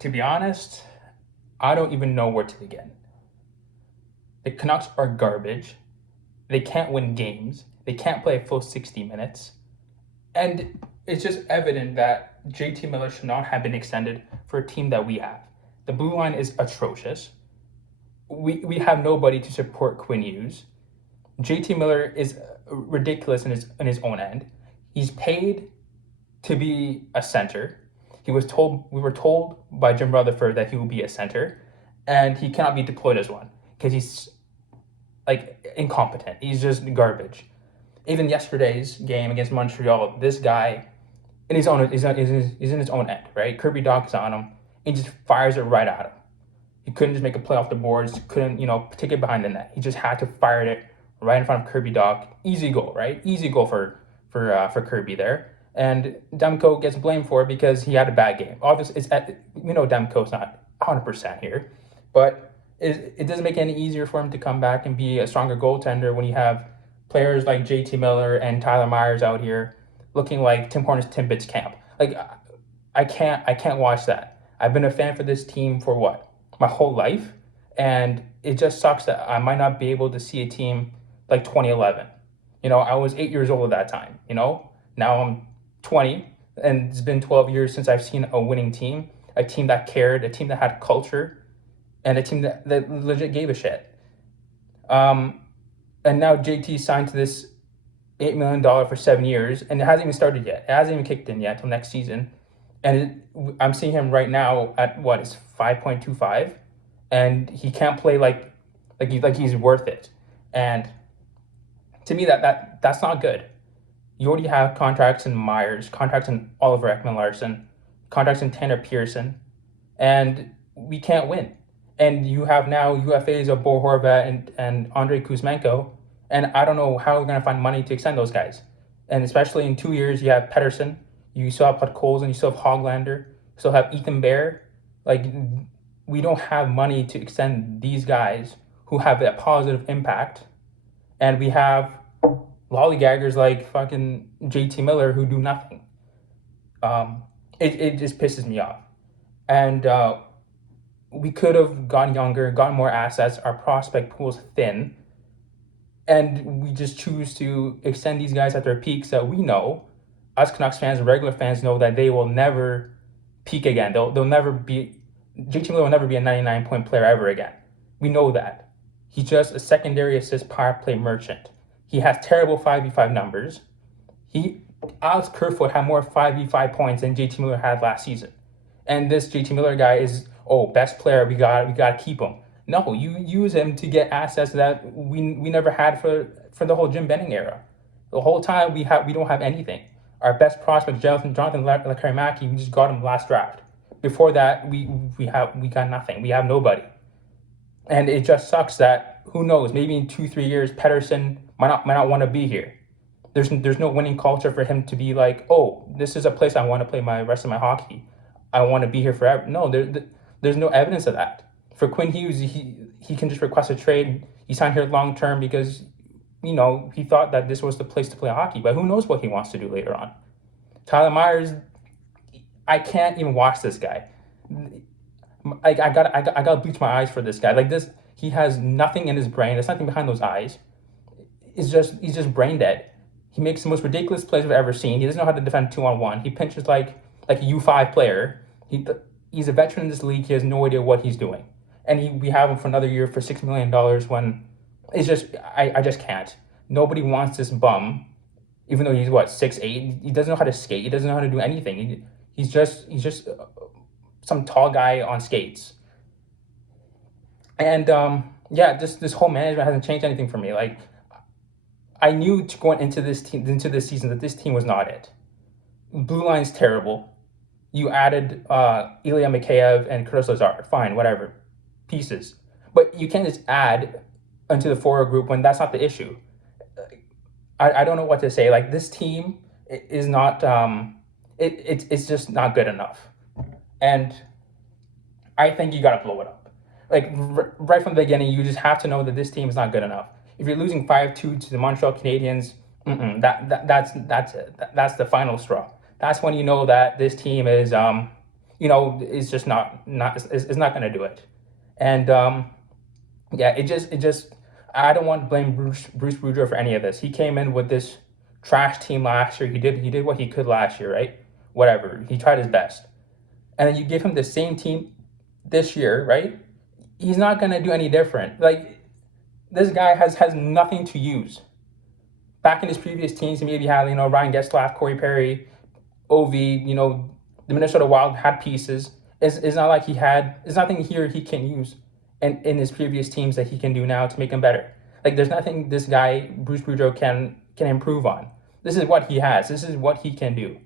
To be honest, I don't even know where to begin. The Canucks are garbage. They can't win games. They can't play a full 60 minutes. And it's just evident that JT Miller should not have been extended for a team that we have. The blue line is atrocious. We have nobody to support Quinn Hughes. JT Miller is ridiculous in his own end. He's paid to be a center. We were told by Jim Rutherford that he will be a center, and he cannot be deployed as one because he's like incompetent. He's just garbage. Even yesterday's game against Montreal, this guy in his own he's in his own end, right? Kirby Dach is on him and just fires it right at him. He couldn't just make a play off the boards, couldn't, take it behind the net. He just had to fire it right in front of Kirby Dach. Easy goal, right? Easy goal for Kirby there. And Demko gets blamed for it because he had a bad game. Obviously, Demko's not 100% here, but it doesn't make it any easier for him to come back and be a stronger goaltender when you have players like JT Miller and Tyler Myers out here looking like Tim Hortons Timbits camp. Like, I can't watch that. I've been a fan for this team for what? My whole life. And it just sucks that I might not be able to see a team like 2011. I was 8 years old at that time, Now I'm 20, and it's been 12 years since I've seen a winning team, a team that cared, a team that had culture, and a team that legit gave a shit. And now JT signed to this $8 million for 7 years, and it hasn't even started yet. It hasn't even kicked in yet till next season. And I'm seeing him right now at what is 5.25, and he can't play like he's worth it. And to me, that's not good. You already have contracts in Myers, contracts in Oliver Ekman-Larsson, contracts in Tanner Pearson, and we can't win. And you have now UFAs of Bo Horvat and Andrei Kuzmenko, and I don't know how we're going to find money to extend those guys. And especially in 2 years, you have Pettersson, you still have Podkolzin, and you still have Hoglander, you still have Ethan Bear. Like, we don't have money to extend these guys who have a positive impact. And we have lollygaggers like fucking JT Miller who do nothing. It just pisses me off. And we could have gotten younger, gotten more assets. Our prospect pool's thin. And we just choose to extend these guys at their peaks that we know, us Canucks fans, regular fans know that they will never peak again. They'll never be, JT Miller will never be a 99-point player ever again. We know that. He's just a secondary assist power play merchant. He has terrible 5v5 numbers. Alex Kerfoot had more 5v5 points than JT Miller had last season. And this JT Miller guy is, best player, we got to keep him. No, you use him to get assets that we never had for the whole Jim Benning era. The whole time we don't have anything. Our best prospect, Jonathan Lekarimaki, we just got him last draft. Before that, we got nothing. We have nobody. And it just sucks that, who knows, maybe in 2-3 years, Pettersson might not want to be here. There's no winning culture for him to be like, this is a place I want to play my rest of my hockey. I want to be here forever. No, there's no evidence of that. For Quinn Hughes, he can just request a trade. He signed here long term because, he thought that this was the place to play hockey. But who knows what he wants to do later on. Tyler Myers, I can't even watch this guy. I gotta bleach my eyes for this guy. Like this, he has nothing in his brain. There's nothing behind those eyes. He's just brain dead. He makes the most ridiculous plays I've ever seen. He doesn't know how to defend 2-on-1. He pinches like a U5 player. He's a veteran in this league. He has no idea what he's doing. And we have him for another year for $6 million when it's just, I just can't. Nobody wants this bum, even though he's 6'8". He doesn't know how to skate. He doesn't know how to do anything. He's just some tall guy on skates. And this whole management hasn't changed anything for me. Like, I knew going into this season that this team was not it. Blue line's terrible. You added Ilya Mikheyev and Curtis Lazar. Fine, whatever. Pieces. But you can't just add into the forward group when that's not the issue. I don't know what to say. Like, this team is not, it's just not good enough. And I think you got to blow it up. Like, right from the beginning, you just have to know that this team is not good enough. If you're losing 5-2 to the Montreal Canadiens, that's it. That's the final straw. That's when you know that this team is it's just it's not going to do it. And yeah, it just I don't want to blame Bruce Boudreau for any of this. He came in with this trash team last year. He did what he could last year, right? Whatever. He tried his best. And then you give him the same team this year, right? He's not going to do any different. Like, this guy has nothing to use. Back in his previous teams, he maybe had, Ryan Getzlaf, Corey Perry, OV, the Minnesota Wild had pieces. It's not like there's nothing here he can use in his previous teams that he can do now to make him better. Like, there's nothing this guy, Bruce Boudreau, can improve on. This is what he has. This is what he can do.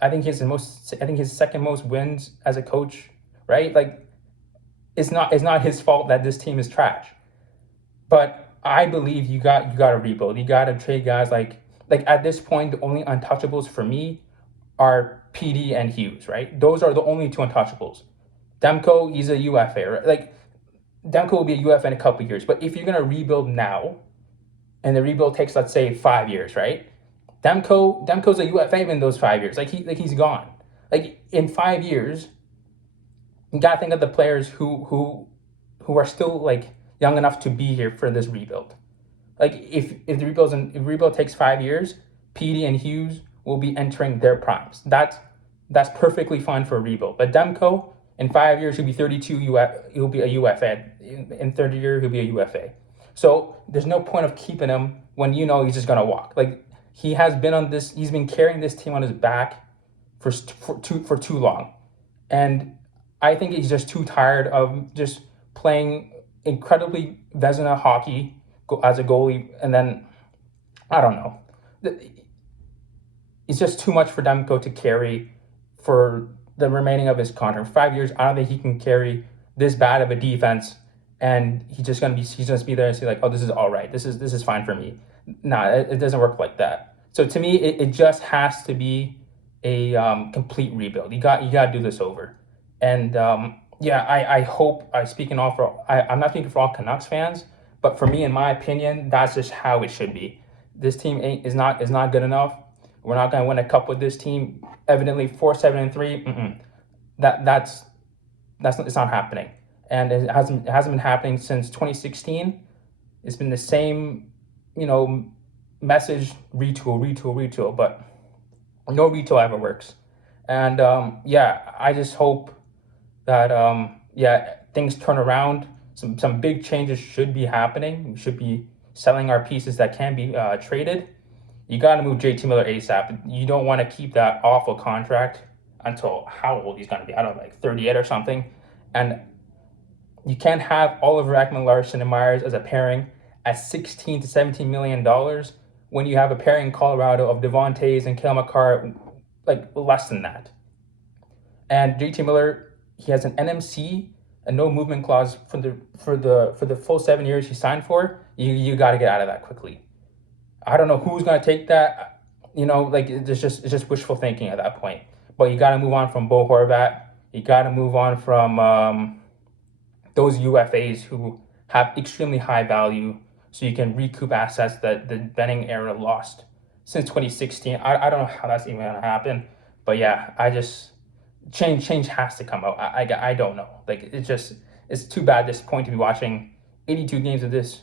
I think his second most wins as a coach, right? Like, it's not his fault that this team is trash. But I believe you got to rebuild. You got to trade guys like at this point, the only untouchables for me are PD and Hughes, right? Those are the only two untouchables. Demko, he's a UFA, right? Like, Demko will be a UFA in a couple of years. But if you're gonna rebuild now, and the rebuild takes, let's say, 5 years, right? Demko's a UFA in those 5 years. He's gone. Like, in 5 years, you gotta think of the players who are still like young enough to be here for this rebuild. Like, if the rebuild takes 5 years, PD and Hughes will be entering their primes. That's perfectly fine for a rebuild. But Demko, in 5 years, he'll be 32. He'll be a UFA. In 30 years, he'll be a UFA. So there's no point of keeping him when he's just gonna walk. Like, he's been carrying this team on his back for too long, and I think he's just too tired of just playing incredibly Vezina hockey as a goalie, and then I don't know. It's just too much for Demko to carry for the remaining of his contract. 5 years, I don't think he can carry this bad of a defense, and he's just gonna be there and say like, oh, this is all right. This is fine for me. Nah, it doesn't work like that. So to me, it just has to be a complete rebuild. You got to do this over. And yeah, I hope I'm not speaking for all Canucks fans, but for me, in my opinion, that's just how it should be. This team is not good enough. We're not going to win a cup with this team. Evidently, 4-7-3. It's not happening, and it hasn't been happening since 2016. It's been the same, message: retool, but no retool ever works. And yeah, I just hope that things turn around. Some big changes should be happening. We should be selling our pieces that can be traded. You got to move JT Miller ASAP. You don't want to keep that awful contract until how old he's going to be. I don't know, like 38 or something. And you can't have Oliver Ekman-Larsson and Myers as a pairing at $16 to $17 million when you have a pairing in Colorado of Devontae's and Cale Makar, like less than that. And JT Miller, he has an NMC, a no movement clause for the full 7 years he signed for. You got to get out of that quickly. I don't know who's going to take that. It's just wishful thinking at that point. But you got to move on from Bo Horvat. You got to move on from those UFAs who have extremely high value, so you can recoup assets that the Benning era lost since 2016. I don't know how that's even going to happen. But yeah, change has to come out. I don't know. Like, it's too bad at this point to be watching 82 games of this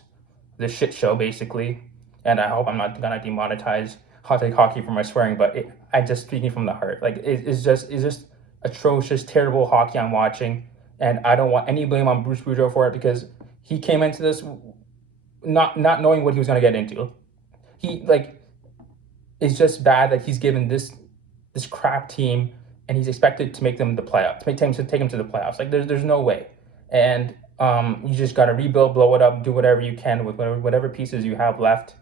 shit show, basically. And I hope I'm not gonna demonetize Hot Take Hockey for my swearing, but I just speaking from the heart. Like, it's just atrocious, terrible hockey I'm watching, and I don't want any blame on Bruce Boudreau for it, because he came into this not knowing what he was gonna get into. It's just bad that he's given this crap team, and he's expected to make them the playoffs, take them to the playoffs. Like, there's no way. And you just gotta rebuild, blow it up, do whatever you can with whatever pieces you have left.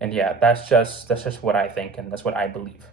And yeah, that's just what I think, and that's what I believe.